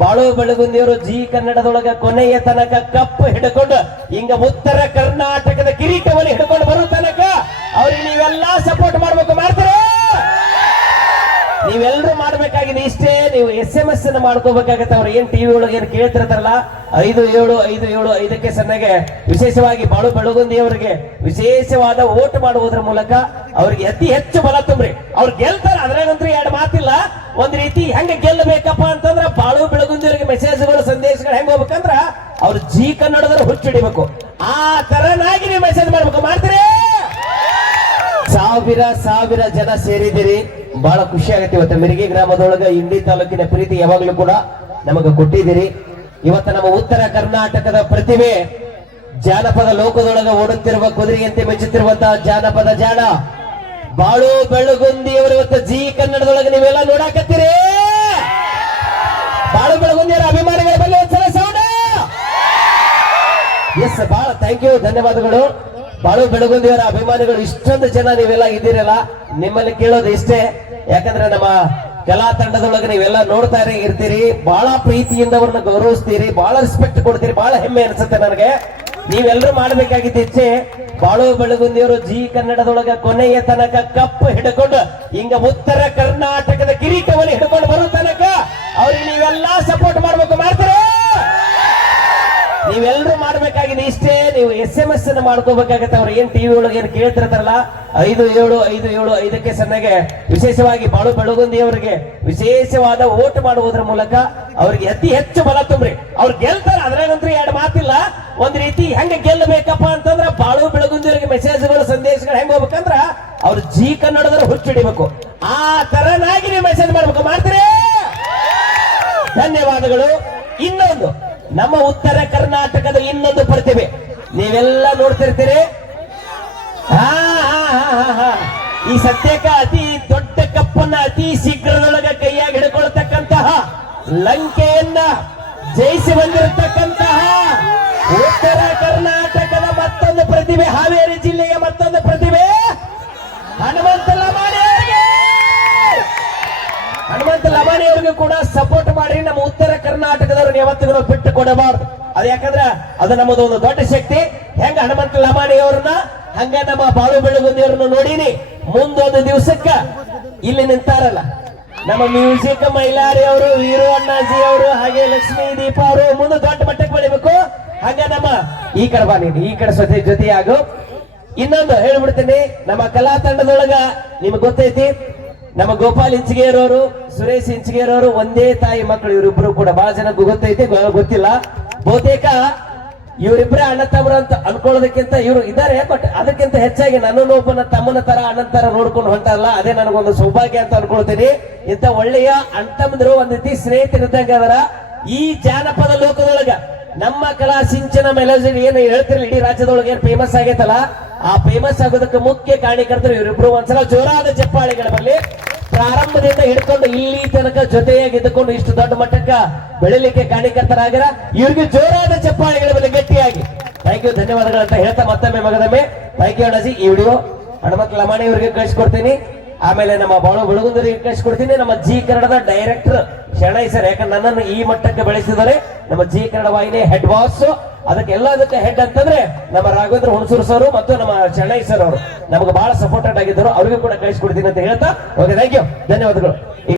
ಬಾಳು ಬೆಳಗುಂದಿಯವರು ಜಿ ಕನ್ನಡದೊಳಗ ಕೊನೆಯ ತನಕ ಕಪ್ಪು ಹಿಡ್ಕೊಂಡು, ಹಿಂಗ ಉತ್ತರ ಕರ್ನಾಟಕದ ಕಿರೀಟವನ್ನು ಹಿಡ್ಕೊಂಡು ಬರೋ ತನಕ ಅವ್ರಿಗೆ ನೀವೆಲ್ಲಾ ಸಪೋರ್ಟ್ ಮಾಡ್ಬೇಕು, ಮಾಡ್ತಾರ? ನೀವೆಲ್ಲರೂ ಮಾಡ್ಬೇಕಾಗಿದೆ ಇಷ್ಟೇ, ನೀವು ಎಸ್ ಎಂ ಎಸ್ ಅನ್ನ ಮಾಡ್ಕೋಬೇಕಾಗತ್ತೆ. ಅವ್ರ ಏನ್ ಟಿವಿ ಒಳಗೆ ಏನ್ ಕೇಳ್ತಿರ್ತಾರಲ್ಲ? ಐದು ಏಳು ಐದು ಏಳು, ಐದಕ್ಕೆ ಸಣ್ಣಗೆ ವಿಶೇಷವಾಗಿ ಬಾಳು ಬೆಳಗುಂದಿ ಅವರಿಗೆ ವಿಶೇಷವಾದ ಓಟ್ ಮಾಡುವುದರ ಮೂಲಕ ಅವ್ರಿಗೆ ಅತಿ ಹೆಚ್ಚು ಬಲ ತುಂಬ್ರಿ. ಅವ್ರು ಗೆಲ್ತಾರ ಅದ್ರಾಗಂತೂ ಎರಡು ಮಾತಿಲ್ಲ. ಒಂದ್ ರೀತಿ ಹೆಂಗ ಗೆಲ್ಲಬೇಕಪ್ಪ ಅಂತಂದ್ರ ಬಾಳು ಬೆಳಗುಂದಿ ಅವರಿಗೆ ಮೆಸೇಜ್ಗಳು ಸಂದೇಶಗಳು ಹೆಂಗ್ ಹೋಗ್ಬೇಕಂದ್ರ ಅವ್ರು ಜಿ ಕನ್ನಡದಲ್ಲಿ ಹುಚ್ಚಿಡಿಬೇಕು ಆ ತರನಾಗಿ ನೀವು ಮೆಸೇಜ್ ಮಾಡ್ಬೇಕು ಮಾಡ್ತೀರಿ ಸಾವಿರ ಸಾವಿರ ಜನ ಸೇರಿದಿರಿ ಬಹಳ ಖುಷಿ ಆಗುತ್ತೆ ಇವತ್ತು ಮಿರಿಗಿ ಗ್ರಾಮದೊಳಗ ಇಂಡಿ ತಾಲೂಕಿನ ಪ್ರೀತಿ ಯಾವಾಗಲೂ ಕೂಡ ನಮಗೆ ಕೊಟ್ಟಿದ್ದೀರಿ. ಇವತ್ತು ನಮ್ಮ ಉತ್ತರ ಕರ್ನಾಟಕದ ಪ್ರತಿಭೆ ಜಾನಪದ ಲೋಕದೊಳಗ ಓಡುತ್ತಿರುವ ಕುದುರೆಯಂತೆ ಮೆಚ್ಚುತ್ತಿರುವಂತಹ ಜಾನಪದ ಜಾಣ. ಬಾಳು ಬೆಳಗುಂದಿ ಅವರು ಇವತ್ತು ಜಿ ಕನ್ನಡದೊಳಗೆ ನೀವೆಲ್ಲ ನೋಡಾಕತ್ತೀರಿ. ಬಾಳು ಬೆಳಗುಂದಿಯವರ ಅಭಿಮಾನಿಗಳ ಬಗ್ಗೆ ಎಸ್ ಬಹಳ ಥ್ಯಾಂಕ್ ಯು ಧನ್ಯವಾದಗಳು. ಬಾಳು ಬೆಳಗುಂದಿಯವರ ಅಭಿಮಾನಿಗಳು, ಇಷ್ಟೊಂದು ಜನ ನೀವೆಲ್ಲ ಇದ್ದೀರಲ್ಲ, ನಿಮ್ಮಲ್ಲಿ ಕೇಳೋದು ಇಷ್ಟೇ. ಯಾಕಂದ್ರೆ ನಮ್ಮ ಕಲಾ ತಂಡದೊಳಗೆ ನೀವೆಲ್ಲ ನೋಡ್ತಾ ಇರಿ- ಇರ್ತೀರಿ. ಬಹಳ ಪ್ರೀತಿಯಿಂದ ಅವ್ರನ್ನ ಗೌರವಿಸ್ತೀರಿ. ಬಹಳ ರೆಸ್ಪೆಕ್ಟ್ ಕೊಡ್ತೀರಿ. ಬಹಳ ಹೆಮ್ಮೆ ಅನ್ಸುತ್ತೆ ನನಗೆ. ನೀವೆಲ್ಲರೂ ಮಾಡ್ಬೇಕಾಗಿದ್ದ ಇಚ್ಛೆ ಬಾಳು ಬೆಳಗುಂದಿಯವರು ಜಿ ಕನ್ನಡದೊಳಗ ಕೊನೆಯ ತನಕ ಕಪ್ ಹಿಡ್ಕೊಂಡು ಹಿಂಗ ಉತ್ತರ ಕರ್ನಾಟಕದ ಕಿರೀಟವನ್ನು ಹಿಡ್ಕೊಂಡು ಬರೋ ತನಕ ಅವ್ರಿಗೆ ನೀವೆಲ್ಲಾ ಸಪೋರ್ಟ್ ಮಾಡ್ಬೇಕು. ಮಾಡ್ತೀರಾ? ನೀವೆಲ್ಲರೂ ಮಾಡ್ಬೇಕಾಗಿದೆ ಇಷ್ಟೇ, ನೀವು ಎಸ್ ಎಂ ಎಸ್ ಅನ್ನು ಮಾಡ್ಕೋಬೇಕಾಗತ್ತೆ. ಅವ್ರು ಏನ್ ಟಿವಿ ಒಳಗೆ ಏನ್ ಕೇಳ್ತಿರ್ತಾರಲ್ಲ? ಐದು, ಏಳು ಐದು, ಏಳು, ಐದಕ್ಕೆ ಸಣ್ಣಗೆ ವಿಶೇಷವಾಗಿ ಬಾಳು ಬೆಳಗುಂದಿ ಅವರಿಗೆ ವಿಶೇಷವಾದ ಓಟ್ ಮಾಡುವುದರ ಮೂಲಕ ಅವ್ರಿಗೆ ಅತಿ ಹೆಚ್ಚು ಬಲ ತುಂಬ್ರಿ. ಅವ್ರು ಗೆಲ್ತಾರ ಅದ್ರಾಗಂತೂ ಎರಡು ಮಾತಿಲ್ಲ. ಒಂದ್ ರೀತಿ ಹೆಂಗ ಗೆಲ್ಲಬೇಕಪ್ಪ ಅಂತಂದ್ರ ಬಾಳು ಬೆಳಗುಂದಿ ಅವರಿಗೆ ಮೆಸೇಜ್ಗಳು ಸಂದೇಶಗಳು ಹೆಂಗ್ ಹೋಗ್ಬೇಕಂದ್ರ ಅವ್ರು ಜಿ ಹುಚ್ಚಿ ಹುಚ್ಚಿಡಿಬೇಕು ಆ ತರನಾಗಿ ನೀವು ಮೆಸೇಜ್ ಮಾಡ್ಬೇಕು. ಮಾಡ್ತೀರಿ? ಧನ್ಯವಾದಗಳು. ಇನ್ನೊಂದು. ನಮ್ಮ ಉತ್ತರ ಕರ್ನಾಟಕದ ಇನ್ನೊಂದು ಪ್ರತಿಭೆ ನೀವೆಲ್ಲ ನೋಡ್ತಿರ್ತೀರಿ ಹಾ, ಹಾ, ಹಾ, ಹಾ. ಈ ಸತ್ಯಕ ಅತಿ ದೊಡ್ಡ ಕಪ್ಪನ್ನ ಅತಿ ಶೀಘ್ರದೊಳಗೆ ಕೈಯಾಗಿ ಹಿಡ್ಕೊಳ್ತಕ್ಕಂತಹ ಲಂಕೆಯನ್ನ ಜಯಿಸಿ ಬಂದಿರತಕ್ಕಂತಹ ಉತ್ತರ ಕರ್ನಾಟಕದ ಮತ್ತೊಂದು ಪ್ರತಿಭೆ ಹಾವೇರಿ ಜಿಲ್ಲೆಯ ಮತ್ತೊಂದು ಪ್ರತಿಭೆ ಹನುಮಂತ ಅವ್ರಿಗೂ ಕೂಡ ಸಪೋರ್ಟ್ ಮಾಡಿ ನಮ್ಮ ಉತ್ತರ ಕರ್ನಾಟಕದವ್ರನ್ನ ಯಾವತ್ತಿಗೂ ಬಿಟ್ಟು ಕೊಡಬಾರ್ದು. ಅದು ಯಾಕಂದ್ರ ಅದು ನಮ್ಮದು ಒಂದು ದೊಡ್ಡ ಶಕ್ತಿ. ಹೆಂಗ ಹನುಮಂತ ಲಮಾಣಿ ಅವ್ರನ್ನ, ಹಂಗ ನಮ್ಮ ಬಾಳು ಬೆಳಗುಂದಿ ನೋಡಿನಿ ನೋಡೀನಿ ಮುಂದೊಂದು ದಿವಸಕ್ಕ ಇಲ್ಲಿ ನಿಂತಾರಲ್ಲ. ನಮ್ಮ ಮ್ಯೂಸಿಕ್ ಮೈಲಾರಿ ಅವರು, ವೀರು ಅಣ್ಣಾಜಿ ಅವರು, ಹಾಗೆ ಲಕ್ಷ್ಮೀ ದೀಪ ಅವರು ಮುಂದೆ ದೊಡ್ಡ ಮಟ್ಟಕ್ಕೆ ಬೆಳಿಬೇಕು ಹಂಗ ನಮ್ಮ ಈ ಕಡೆ ಬಾ ನೀನು, ಈ ಕಡೆ ಜೊತೆ ಜೊತೆಯಾಗು. ಇನ್ನೊಂದು ಹೇಳ್ಬಿಡ್ತೀನಿ, ನಮ್ಮ ಕಲಾ ತಂಡದೊಳಗ ನಿಮ್ಗೆ ಗೊತ್ತೈತಿ ನಮ್ಮ ಗೋಪಾಲ್ ಇಂಚಿಗೇರವರು, ಸುರೇಶ್ ಇಂಚಿಗೇರವರು ಒಂದೇ ತಾಯಿ ಮಕ್ಕಳು, ಇವರಿಬ್ರು ಕೂಡ ಬಹಳ ಜನ ಗೊತ್ತೈತೆ ಗೊತ್ತಿಲ್ಲ. ಬಹುತೇಕ ಇವರಿಬ್ಬರೇ ಅಣ್ಣ ತಮ್ಮರು ಅಂತ ಅನ್ಕೊಳ್ಳೋದಕ್ಕಿಂತ ಇವರು ಇದ್ದಾರೆ, ಬಟ್ ಅದಕ್ಕಿಂತ ಹೆಚ್ಚಾಗಿ ನನ್ನನ್ನು ಒಬ್ಬನ ತಮ್ಮನ ತರ, ಅಣ್ಣನ ತರ ನೋಡ್ಕೊಂಡು ಹೊಂಟಲ್ಲ ಅದೇ ನನಗೊಂದು ಸೌಭಾಗ್ಯ ಅಂತ ಅನ್ಕೊಳ್ತೀನಿ. ಇಂತ ಒಳ್ಳೆಯ ಅಣ್ಣ ತಮ್ಮದ್ರು ಒಂದ್ ರೀತಿ ಸ್ನೇಹಿತರಿದ್ದಂಗೆ ಅದರ. ಈ ಜಾನಪದ ಲೋಕದೊಳಗ ನಮ್ಮ ಕಲಾ ಸಿಂಚನ ಮೆಲೋಡಿ ಏನು ಹೇಳ್ತಿರಲಿ, ಇಡೀ ರಾಜ್ಯದೊಳಗೆ ಏನ್ ಫೇಮಸ್ ಆಗೈತಲ್ಲ? ಆ ಫೇಮಸ್ ಆಗೋದಕ್ಕೆ ಮುಖ್ಯ ಕಾರಣಕರ್ತರು ಇವರಿಬ್ರು. ಒಂದ್ಸಲ ಜೋರಾದ ಚಪ್ಪಾಳಿಗಳ ಬರಲಿ. ಪ್ರಾರಂಭದಿಂದ ಹಿಡ್ಕೊಂಡು ಇಲ್ಲಿ ತನಕ ಜೊತೆಯಾಗಿ ಇದ್ದುಕೊಂಡು ಇಷ್ಟು ದೊಡ್ಡ ಮಟ್ಟಕ್ಕ ಬೆಳಿಲಿಕ್ಕೆ ಕಾರಣಕರ್ತರಾಗಿರ. ಇವ್ರಿಗೆ ಜೋರಾದ ಚಪ್ಪಾಳೆಗಳ ಬರಲಿ ಗಟ್ಟಿಯಾಗಿ. ಥ್ಯಾಂಕ್ ಯು ಧನ್ಯವಾದಗಳಂತ ಹೇಳ್ತಾ ಮತ್ತೊಮ್ಮೆ ಮಗದೊಮ್ಮೆ. ಥ್ಯಾಂಕ್ ಯು ಅಣಸಿ ಈ ವಿಡಿಯೋ ಹಣಮಕ್ ಲಮಾಣಿ ಅವರಿಗೆ ಕಳಿಸ್ಕೊಡ್ತೀನಿ. ಆಮೇಲೆ ನಮ್ಮ ಬಾಳು ಬೆಳಗುಂದರಿಗೆ ಕಳಿಸ್ಕೊಡ್ತೀನಿ. ನಮ್ಮ ಜಿ ಕನ್ನಡದ ಡೈರೆಕ್ಟರ್ ಶರಣೈ ಸರ್ ಯಾಕಂದ್ರೆ ನನ್ನನ್ನು ಈ ಮಟ್ಟಕ್ಕೆ ಬೆಳೆಸಿದರೆ ನಮ್ಮ ಜಿ ಕನ್ನಡ ವಾಹಿನಿ ಹೆಡ್ ಬಾಸ್ ಅದಕ್ಕೆ ಎಲ್ಲದಕ್ಕೆ ಹೆಡ್ ಅಂತಂದ್ರೆ ನಮ್ಮ ರಾಘವೇಂದ್ರ ಹುಣಸೂರು ಸರ್ ಮತ್ತು ನಮ್ಮ ಶರಣೈ ಸರ್ ಅವರು. ನಮಗೆ ಬಹಳ ಸಪೋರ್ಟೆಡ್ ಆಗಿದ್ದರು. ಅವ್ರಿಗೂ ಕೂಡ ಕಳಿಸ್ಕೊಡ್ತೀನಿ ಅಂತ ಹೇಳ್ತಾ ಓಕೆ ಥ್ಯಾಂಕ್ ಯು ಧನ್ಯವಾದಗಳು.